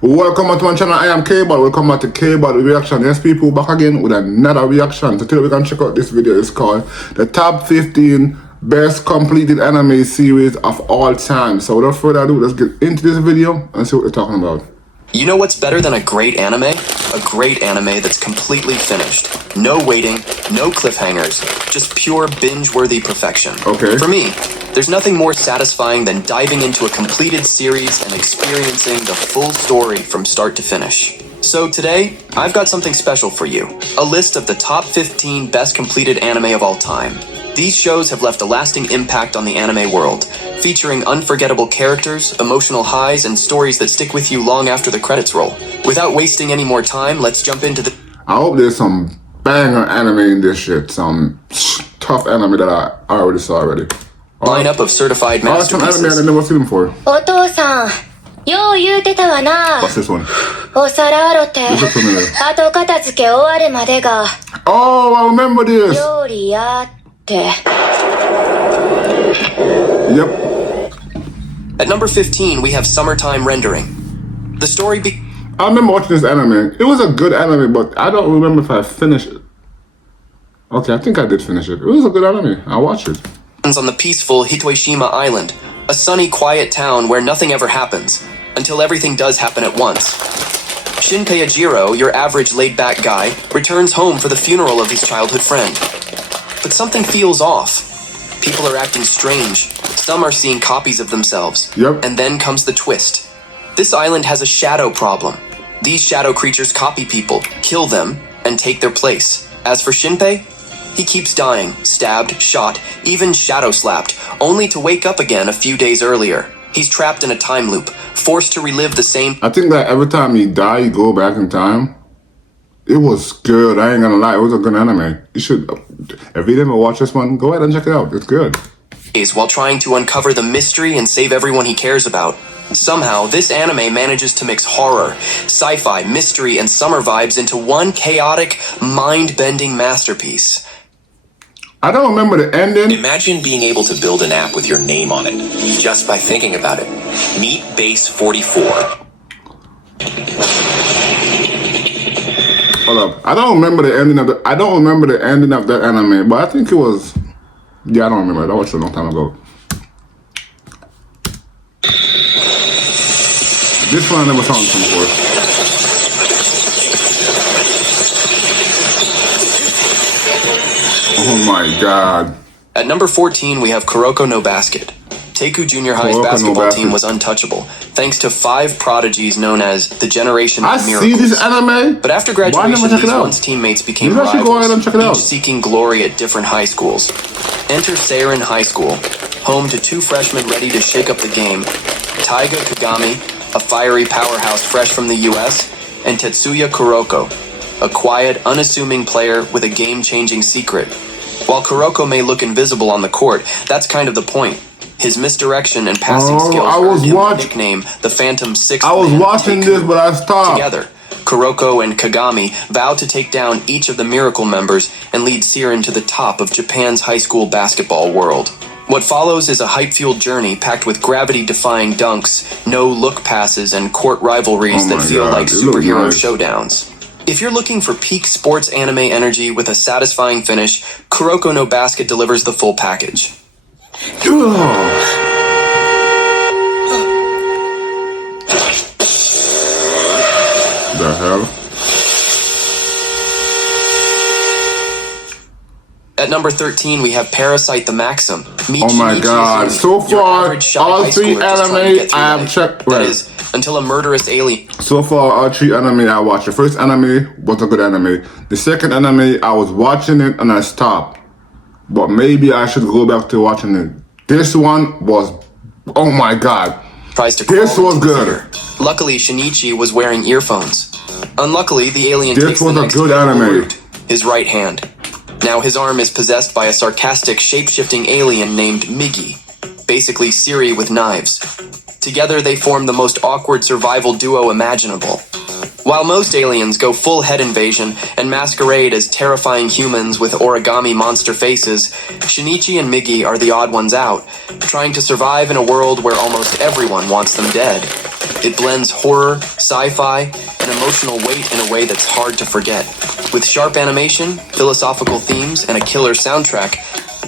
Welcome back to my channel. I am Kbad. Welcome back to Kbad Reaction. Yes, people, back again with another reaction. So today we can check out this video. It's called the top 15 best completed anime series of all time. So without further ado, let's get into this video and see what we're talking about. You know what's better than a great anime? A great anime that's completely finished. No waiting, no cliffhangers, just pure binge-worthy perfection. Okay. For me, there's nothing more satisfying than diving into a completed series and experiencing the full story from start to finish. So today, I've got something special for you. A list of the top 15 best completed anime of all time. These shows have left a lasting impact on the anime world, featuring unforgettable characters, emotional highs, and stories that stick with you long after the credits roll. Without wasting any more time, let's jump into the... I hope there's some banger anime in this shit. Some tough anime that I already saw already. lineup of certified Some anime I masterpieces. never seen before. お父さん、よう言うてたわな。 What's this one? お皿洗って This looks familiar. 後片付け終わるまでが Oh, I remember this. 料理やって。 Yep. At number 15, we have Summertime Rendering. The story I remember watching this anime. It was a good anime, but I don't remember if I finished it. Okay, I think I did finish it. It was a good anime. I watched it. begins on the peaceful Hitoishima Island, a sunny, quiet town where nothing ever happens, until everything does happen at once. Shinpei Ajiro, your average laid-back guy, returns home for the funeral of his childhood friend. But something feels off. People are acting strange. Some are seeing copies of themselves. Yep. And then comes the twist. This island has a shadow problem. These shadow creatures copy people, kill them, and take their place. As for Shinpei, he keeps dying, stabbed, shot, even shadow slapped, only to wake up again a few days earlier. He's trapped in a time loop, forced to relive the same... I think that every time he die, he go back in time. It was good. I ain't gonna lie. It was a good anime. You should, if you didn't watch this one, go ahead and check it out. It's good. ...while trying to uncover the mystery and save everyone he cares about. Somehow, this anime manages to mix horror, sci-fi, mystery, and summer vibes into one chaotic, mind-bending masterpiece. I don't remember the ending. Imagine being able to build an app with your name on it, just by thinking about it. Meet Base 44. Hold up. I don't remember the ending of the. I don't remember the ending of that anime, but I think it was. Yeah, I don't remember it. I watched it a long time ago. This one I never saw before. Oh my god. At number 14, we have Kuroko no Basket. Teku Junior High's Kuroko no basketball Basket. team was untouchable, thanks to 5 prodigies known as the Generation I of see Miracles. this anime. But after Why never graduation, check it these out? once teammates became Maybe I should go ahead and rivals, check it out. each seeking glory at different high schools. Enter Seirin High School, home to 2 freshmen ready to shake up the game, Taiga Kagami, a fiery powerhouse fresh from the US, and Tetsuya Kuroko, a quiet, unassuming player with a game-changing secret. While Kuroko may look invisible on the court, that's kind of the point. His misdirection and passing skills earned him the nickname the Phantom Six. I was watching this, but I stopped. Together, Kuroko and Kagami vow to take down each of the Miracle members and lead Seirin to the top of Japan's high school basketball world. What follows is a hype-fueled journey packed with gravity-defying dunks, no-look passes, and court rivalries Oh that my feel God, like it looked superhero nice. showdowns. If you're looking for peak sports anime energy with a satisfying finish, Kuroko no Basket delivers the full package. The hell? At number 13, we have Parasite the Maxim. Meet Oh my Shinichi God. Izumi, So your far, average shy all high 3 schooler just trying to anime get through I have life. checked. That Right. is, until a murderous alien... So far, all 3 anime I watched. The first anime was a good anime. The second anime, I was watching it and I stopped. But maybe I should go back to watching it. This one was, oh my god. tries to This crawl was into the good. theater. Luckily, Shinichi was wearing earphones. Unluckily, the alien This takes was the a next good evil anime. route, his right hand. Now his arm is possessed by a sarcastic, shape-shifting alien named Miggy, basically Siri with knives. Together they form the most awkward survival duo imaginable. While most aliens go full head invasion and masquerade as terrifying humans with origami monster faces, Shinichi and Miggy are the odd ones out, trying to survive in a world where almost everyone wants them dead. It blends horror, sci-fi, and emotional weight in a way that's hard to forget. With sharp animation, philosophical themes, and a killer soundtrack,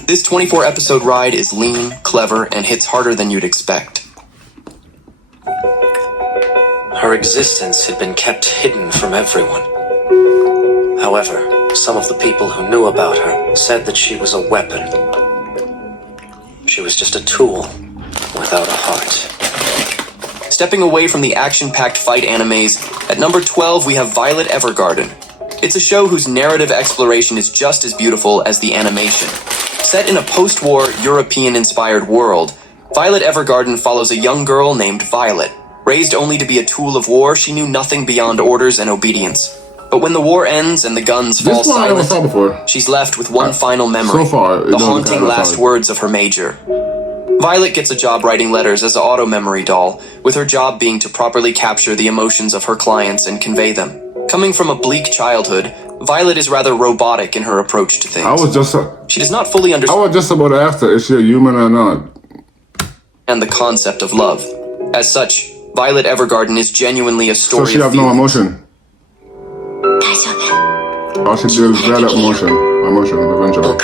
this 24-episode ride is lean, clever, and hits harder than you'd expect. Her existence had been kept hidden from everyone. However, some of the people who knew about her said that she was a weapon. She was just a tool without a heart. Stepping away from the action-packed fight animes, at number 12 we have Violet Evergarden. It's a show whose narrative exploration is just as beautiful as the animation. Set in a post-war, European-inspired world, Violet Evergarden follows a young girl named Violet. Raised only to be a tool of war, she knew nothing beyond orders and obedience. But when the war ends and the guns fall silent, she's left with one final memory, the haunting last words of her major. Violet gets a job writing letters as an auto-memory doll, with her job being to properly capture the emotions of her clients and convey them. Coming from a bleak childhood, Violet is rather robotic in her approach to things. She does not fully understand. I was just about to ask her, is she a human or not? And the concept of love. As such, Violet Evergarden is genuinely a story. So she have no emotion. All she did is develop emotion eventually.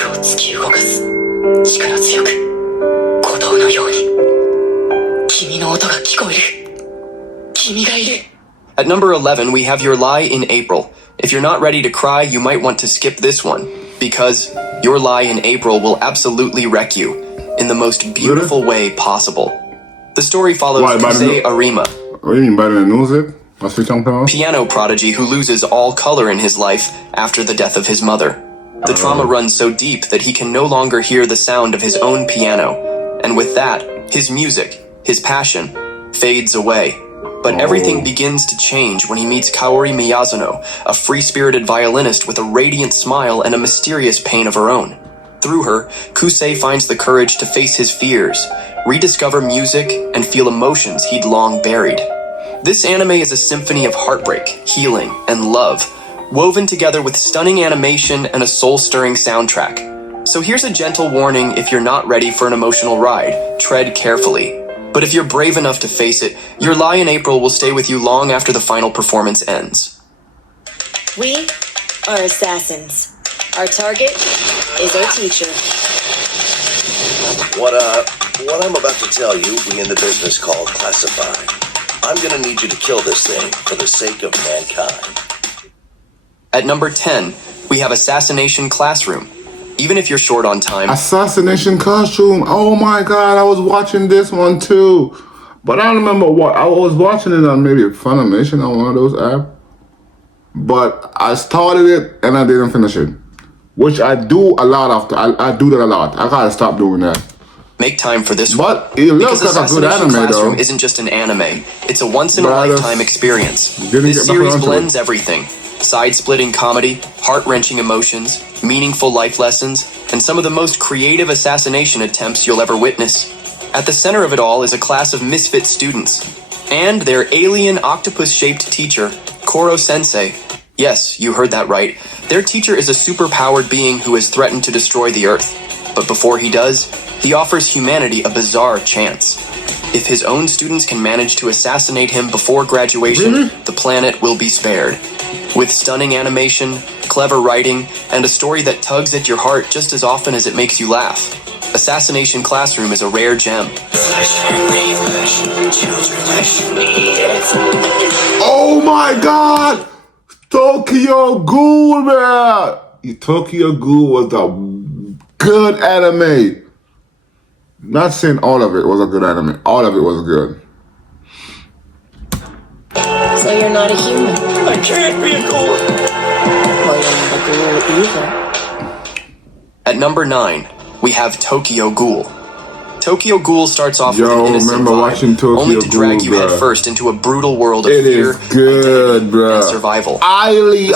At number 11, we have Your Lie in April. If you're not ready to cry, you might want to skip this one, because Your Lie in April will absolutely wreck you in the most beautiful way possible. The story follows Kusei Arima, What do you mean by the music? What's he talking about? Piano prodigy who loses all color in his life after the death of his mother. The trauma runs so deep that he can no longer hear the sound of his own piano, and with that, his music, his passion, fades away. But everything begins to change when he meets Kaori Miyazuno, a free-spirited violinist with a radiant smile and a mysterious pain of her own. Through her, Kusei finds the courage to face his fears, rediscover music, and feel emotions he'd long buried. This anime is a symphony of heartbreak, healing, and love, woven together with stunning animation and a soul-stirring soundtrack. So here's a gentle warning: if you're not ready for an emotional ride, tread carefully. But if you're brave enough to face it, Your Lie in April will stay with you long after the final performance ends. We are assassins. Our target is our teacher. What I'm about to tell you, we in the business call classified. I'm gonna need you to kill this thing for the sake of mankind. At number 10, we have Assassination Classroom. Even if you're short on time, Assassination Costume. Oh my god, I was watching this one too. But I don't remember what. I was watching it on maybe Funimation on one of those apps. But I started it and I didn't finish it. Which I do a lot of. I do that a lot. I gotta stop doing that. make time for this one. But it looks like a good anime Classroom though. isn't just an anime. It's a once-in-a-lifetime experience. This series blends everything. Side-splitting comedy, heart-wrenching emotions, meaningful life lessons, and some of the most creative assassination attempts you'll ever witness. At the center of it all is a class of misfit students. And their alien octopus-shaped teacher, Koro-sensei. Yes, you heard that right. Their teacher is a super-powered being who has threatened to destroy the Earth. But before he does, he offers humanity a bizarre chance. If his own students can manage to assassinate him before graduation, the planet will be spared. With stunning animation, clever writing, and a story that tugs at your heart just as often as it makes you laugh, Assassination Classroom is a rare gem. Oh my god! Tokyo Ghoul, man! Tokyo Ghoul was a good anime. Not saying all of it was a good anime. All of it was good. So you're not a human. I can't be a ghoul. Well, you're not a ghoul either. At number 9, we have Tokyo Ghoul. Tokyo Ghoul starts off with an innocent vibe, only to drag you headfirst into a brutal world of fear, identity, and survival. I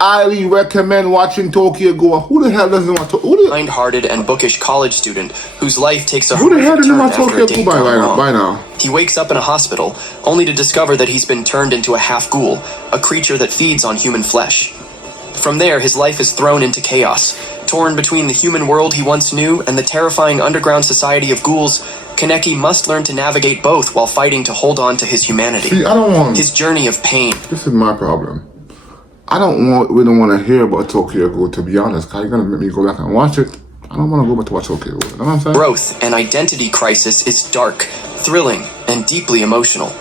highly recommend watching Tokyo Ghoul. Who the hell doesn't want to? Kind-hearted and bookish college student whose life takes a Who the hell horrific doesn't turn want after Tokyo a date Ghoul gone wrong. by now? He wakes up in a hospital, only to discover that he's been turned into a half-ghoul, a creature that feeds on human flesh. From there, his life is thrown into chaos, torn between the human world he once knew and the terrifying underground society of ghouls Kaneki must learn to navigate both while fighting to hold on to his humanity. See, I don't want... His journey of pain. This is my problem. I really want to hear about Tokyo Ghoul, to be honest, because you're going to make me go back and watch it. I don't want to go back to watch Tokyo Ghoul. You know what I'm saying? Growth and identity crisis is dark, thrilling, and deeply emotional.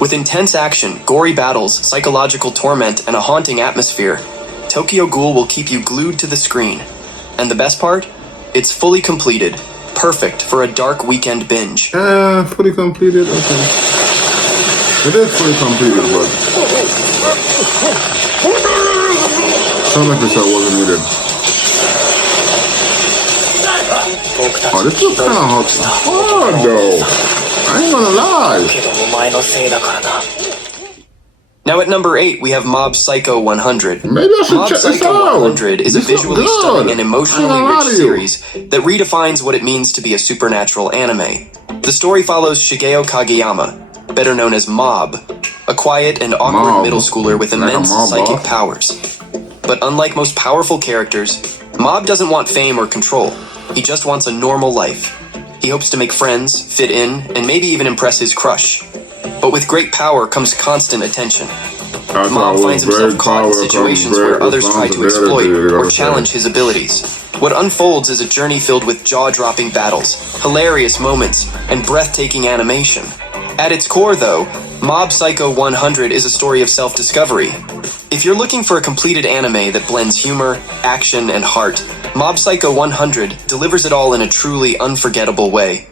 With intense action, gory battles, psychological torment, and a haunting atmosphere, Tokyo Ghoul will keep you glued to the screen. And the best part? It's fully completed. Perfect for a dark weekend binge. Fully completed? Okay. It is fully completed, but... some episode wasn't needed. Oh, this is kind of hard though. I ain't gonna lie. Now at number 8, we have Mob Psycho 100. Maybe I should Mob check this Psycho out. 100 is a This look visually good. stunning and emotionally I ain't gonna lie rich to you. series that redefines what it means to be a supernatural anime. The story follows Shigeo Kageyama, better known as Mob, a quiet and awkward Mob. middle schooler with Like a immense mob psychic boss. powers. But unlike most powerful characters, Mob doesn't want fame or control. He just wants a normal life. He hopes to make friends, fit in, and maybe even impress his crush. But with great power comes constant attention. Mob finds himself caught in situations where others try to exploit or challenge his abilities. What unfolds is a journey filled with jaw-dropping battles, hilarious moments, and breathtaking animation. At its core, though, Mob Psycho 100 is a story of self-discovery. If you're looking for a completed anime that blends humor, action, and heart, Mob Psycho 100 delivers it all in a truly unforgettable way.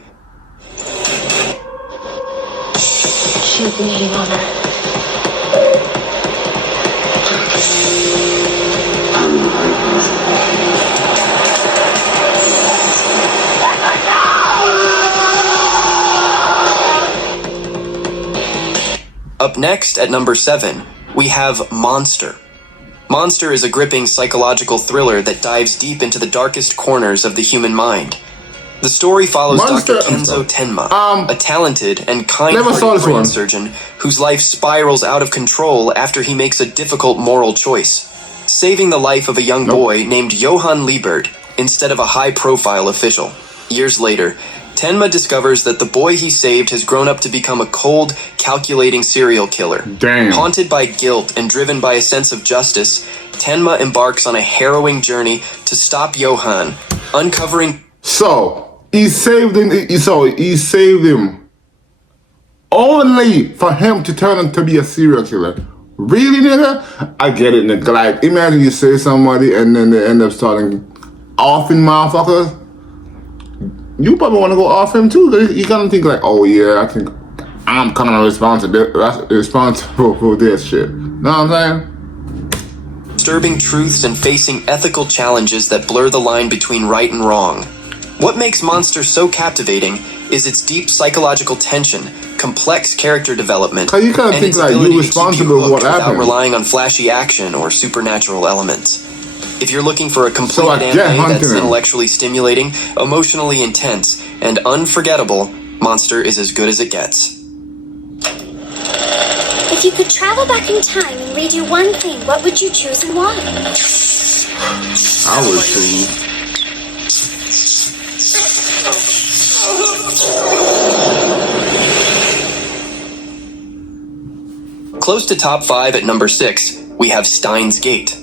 Up next, at number 7, we have Monster. Monster is a gripping psychological thriller that dives deep into the darkest corners of the human mind. The story follows Monster- Dr. Kenzo Tenma, a talented and Never saw kind-hearted this brain one. surgeon whose life spirals out of control after he makes a difficult moral choice, saving the life of a young boy named Johann Liebert instead of a high-profile official. Years later, Tenma discovers that the boy he saved has grown up to become a cold, calculating serial killer. Damn. Haunted by guilt and driven by a sense of justice, Tenma embarks on a harrowing journey to stop Johann, uncovering... So, he saved him only for him to turn him to be a serial killer. Really, nigga? I get it, nigga. Like, imagine you save somebody and then they end up starting offing motherfuckers. You probably want to go off him too. You gotta think like, oh yeah, I think I'm kind of responsible for this shit. Know what I'm saying? disturbing truths and facing ethical challenges that blur the line between right and wrong. What makes Monster so captivating is its deep psychological tension, complex character development, you kinda and think its like ability you're to keep you responsible for hooked what without happened. relying on flashy action or supernatural elements. If you're looking for a So complete I get anime hunting that's him. intellectually stimulating, emotionally intense, and unforgettable, Monster is as good as it gets. If you could travel back in time and redo one thing, what would you choose and why? I would choose. Close to top 5 at number 6, we have Steins Gate.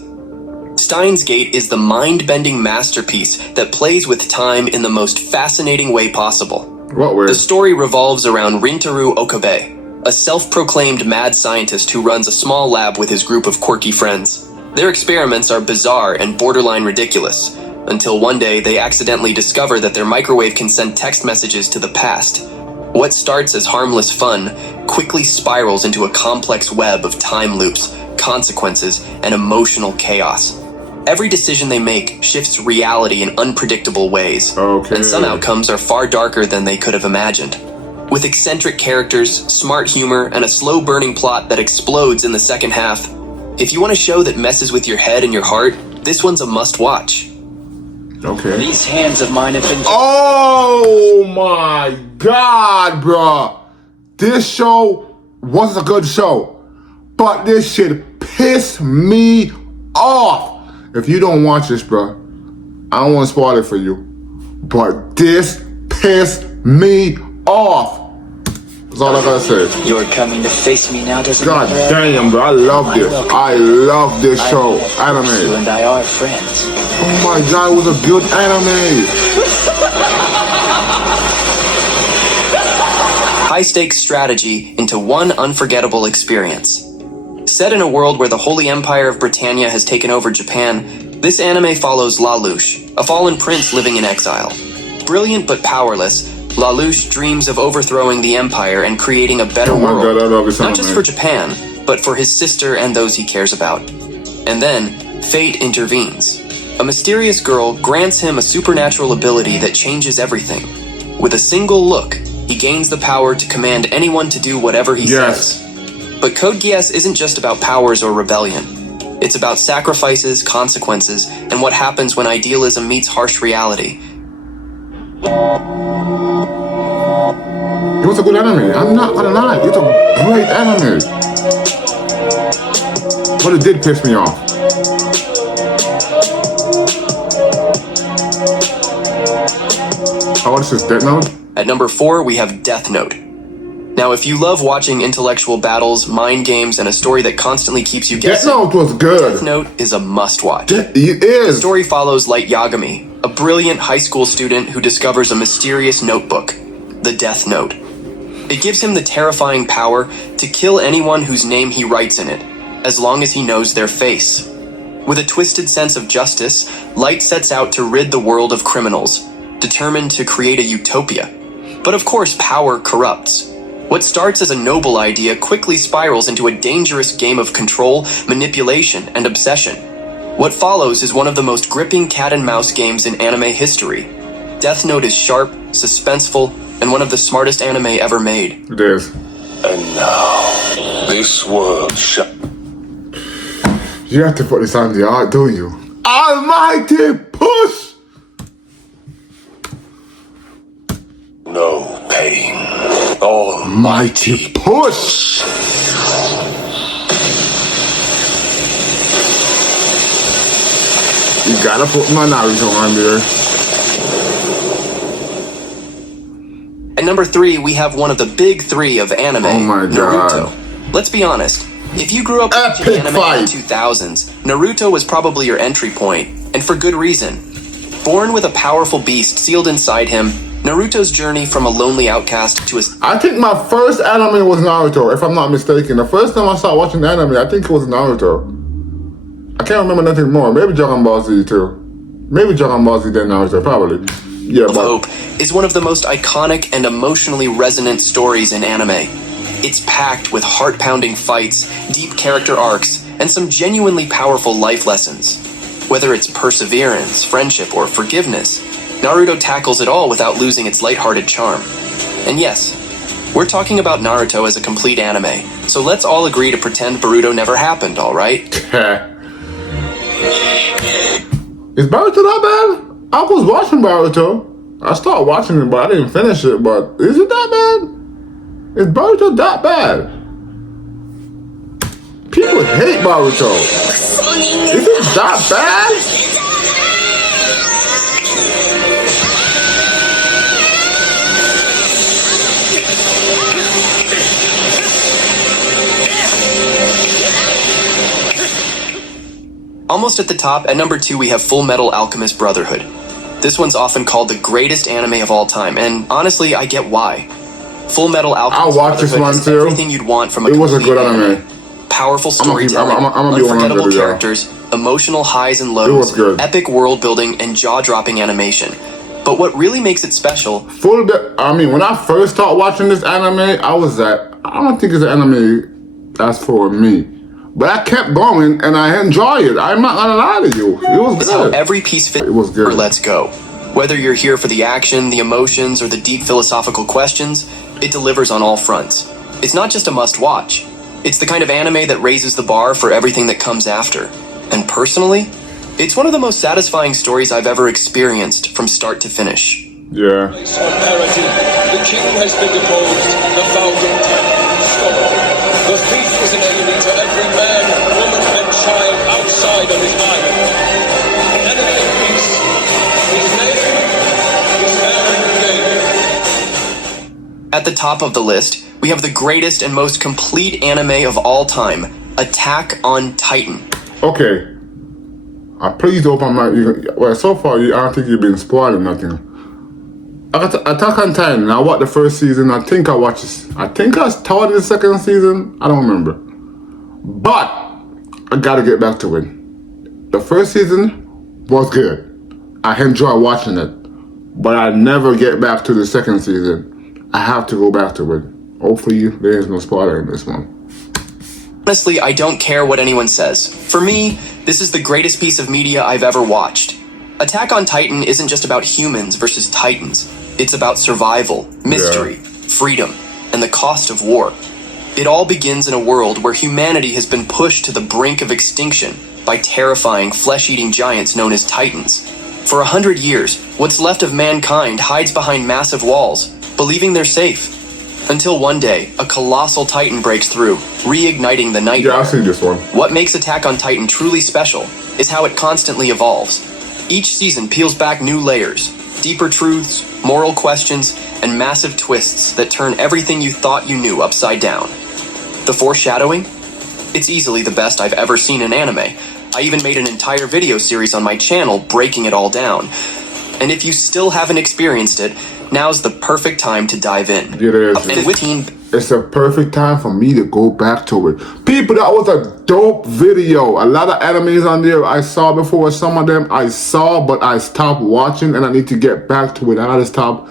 Steins Gate is the mind-bending masterpiece that plays with time in the most fascinating way possible. What way? The story revolves around Rintaro Okabe, a self-proclaimed mad scientist who runs a small lab with his group of quirky friends. Their experiments are bizarre and borderline ridiculous, until one day they accidentally discover that their microwave can send text messages to the past. What starts as harmless fun quickly spirals into a complex web of time loops, consequences, and emotional chaos. Every decision they make shifts reality in unpredictable ways, Okay. and some outcomes are far darker than they could have imagined. With eccentric characters, smart humor, and a slow-burning plot that explodes in the second half, if you want a show that messes with your head and your heart, this one's a must-watch. Okay. These hands of mine have been... Oh my God, bro. This show was a good show, but this shit pissed me off. If you don't watch this, bro, I don't want to spoil it for you, but this pissed me off. That's all I gotta say. You're coming to face me now, doesn't God matter. damn, bro, I love this. I love this show. You Anime. and I are friends. Oh my god, it was a good anime. High-stakes strategy into one unforgettable experience. Set in a world where the Holy Empire of Britannia has taken over Japan, this anime follows Lelouch, a fallen prince living in exile. Brilliant but powerless, Lelouch dreams of overthrowing the empire and creating a better Oh my world, God, I love this not anime. just for Japan, but for his sister and those he cares about. And then, fate intervenes. A mysterious girl grants him a supernatural ability that changes everything. With a single look, he gains the power to command anyone to do whatever he Yes. says. But Code Geass isn't just about powers or rebellion. It's about sacrifices, consequences, and what happens when idealism meets harsh reality. It was a good anime. I'm not gonna lie. It's a great anime. But it did piss me off. Oh, this is Death Note? At number 4, we have Death Note. Now, if you love watching intellectual battles, mind games, and a story that constantly keeps you Death guessing, Note was good. Death Note is a must-watch. It The is. story follows Light Yagami, a brilliant high school student who discovers a mysterious notebook, the Death Note. It gives him the terrifying power to kill anyone whose name he writes in it, as long as he knows their face. With a twisted sense of justice, Light sets out to rid the world of criminals, determined to create a utopia. But of course, power corrupts. What starts as a noble idea quickly spirals into a dangerous game of control, manipulation, and obsession. What follows is one of the most gripping cat-and-mouse games in anime history. Death Note is sharp, suspenseful, and one of the smartest anime ever made. It is. And now, this world shall... You have to put this on the art, don't you? Almighty push! no pain. Mighty push! You gotta put my Naruto on there. At number 3, we have one of the big 3 of anime, Oh my Naruto. God. Let's be honest. If you grew up watching Epic anime fight. in the 2000s, Naruto was probably your entry point, and for good reason. Born with a powerful beast sealed inside him, Naruto's journey from a lonely outcast to a... I think my first anime was Naruto, if I'm not mistaken. The first time I started watching anime, I think it was Naruto. I can't remember nothing more. Maybe Dragon Ball Z too. Maybe Dragon Ball Z then Naruto, probably. Yeah, of but Hope is one of the most iconic and emotionally resonant stories in anime. It's packed with heart-pounding fights, deep character arcs, and some genuinely powerful life lessons. Whether it's perseverance, friendship, or forgiveness, Naruto tackles it all without losing its lighthearted charm. And yes, we're talking about Naruto as a complete anime, so let's all agree to pretend Boruto never happened, alright? is Boruto that bad? I was watching Boruto. I started watching it, but I didn't finish it. But is it that bad? Is Boruto that bad? People hate Boruto. Is it that bad? Almost at the top, at number 2 we have Full Metal Alchemist Brotherhood. This one's often called the greatest anime of all time, and honestly, I get why. Full Metal Alchemist I'll watch this Brotherhood one has too. everything you'd want from a It was a complete good anime. Powerful storytelling, I'm gonna be 100, unforgettable yeah. characters, emotional highs and It lows, was good. epic world building, and jaw-dropping animation. But what really makes it special, When I first started watching this anime, I was like, I don't think it's an anime that's for me. But I kept going and I enjoy it. I'm not gonna lie to you. It was is how good. every piece fits It was good. for Let's Go. Whether you're here for the action, the emotions, or the deep philosophical questions, it delivers on all fronts. It's not just a must-watch. It's the kind of anime that raises the bar for everything that comes after. And personally, it's one of the most satisfying stories I've ever experienced from start to finish. Yeah. Based on parity, the king has been deposed, the founding titan stolen. The thief is an enemy to every man, woman, and child outside of his island. An enemy of peace. His name is Aaron David. At the top of the list, we have the greatest and most complete anime of all time, Attack on Titan. Okay. Please hope I'm not. Well, so far, I don't think you've been spoiling nothing. I got Attack on Titan. I watched the first season. I think I started the second season. I don't remember. But I gotta get back to it. The first season was good. I enjoy watching it. But I never get back to the second season. I have to go back to it. Hopefully, there is no spoiler in this one. Honestly, I don't care what anyone says. For me, this is the greatest piece of media I've ever watched. Attack on Titan isn't just about humans versus titans. It's about survival, mystery, freedom, and the cost of war. It all begins in a world where humanity has been pushed to the brink of extinction by terrifying flesh-eating giants known as titans. For 100 years, what's left of mankind hides behind massive walls, believing they're safe. Until one day, a colossal titan breaks through, reigniting the nightmare. Yeah, I've seen this one. What makes Attack on Titan truly special is how it constantly evolves. Each season peels back new layers, deeper truths, moral questions, and massive twists that turn everything you thought you knew upside down. The foreshadowing? It's easily the best I've ever seen in anime. I even made an entire video series on my channel breaking it all down. And if you still haven't experienced it, now's the perfect time to dive in. Yeah, it is. And with Team... It's a perfect time for me to go back to it. People, that was a dope video. A lot of animes on there I saw before. Some of them I saw, but I stopped watching, and I need to get back to it. I gotta stop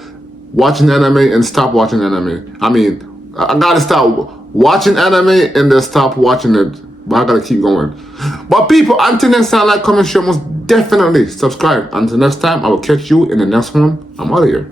watching anime and stop watching anime. I mean, I gotta stop watching anime and then stop watching it. But I gotta keep going. But people, until next time, like, comment, share, most definitely subscribe. Until next time, I will catch you in the next one. I'm out of here.